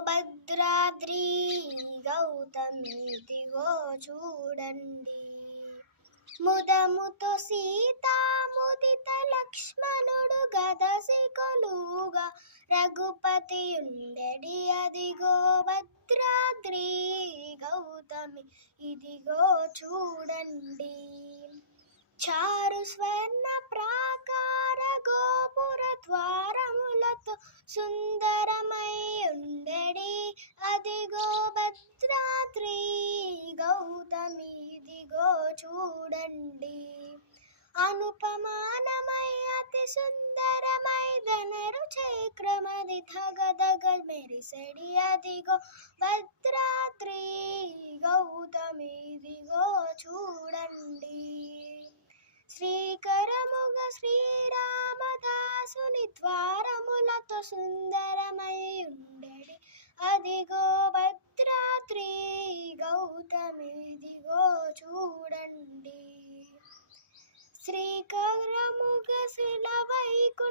భద్రాద్రి గౌతమిదిగో చూడండి. ముదముతో సీతాముదిత లక్ష్మణుడు గదసి కొలువుగా రఘుపతి ఉండెడి. అదిగో భద్రాద్రి గౌతమి ఇదిగో చూడండి. చారు స్వర్ణ ప్రాకార గోపుర ద్వారములతో సుందరమై ఉండెడి. అదిగో భద్రాద్రి గౌతమి ఇదిగో చూడండి. అనుపమానమై అతి సుందరమై ధనరు చక్రమది ధగధగ మెరిసెడి. అదిగో భద్రాద్రి గౌతమి ఇదిగో చూడండి. శ్రీకరముగ శ్రీరామదాసుని ద్వారములతో సుందరమై ఉండెడి. అదిగో భద్రాద్రి గౌతమి ఇదిగో చూడండి. శ్రీకరముగ శిల వైకుంఠ